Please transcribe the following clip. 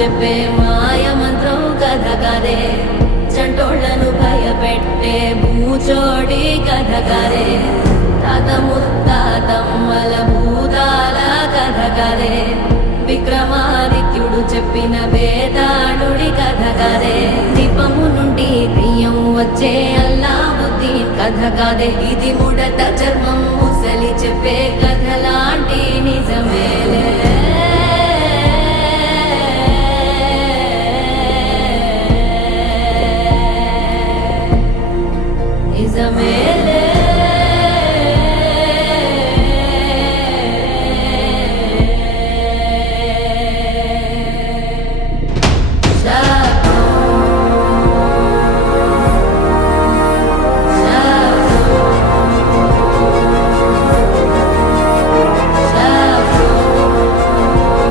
చెప్పే మాయ మంత్రం కథ కదే, చంటోళ్లను భయపెట్టే భూచోడి కథ కదే, తాత ముత్తాతమ్మల భూతాల కథ కదే, విక్రమాదిత్యుడు చెప్పిన వేదాళుడి కథ కదే, దీపము నుండి బియ్యం వచ్చే అల్లావుద్దీన్ కథ కదే, ఇది ముడత చర్మం ముసలి చెప్పే కథ లాంటి నిజమే.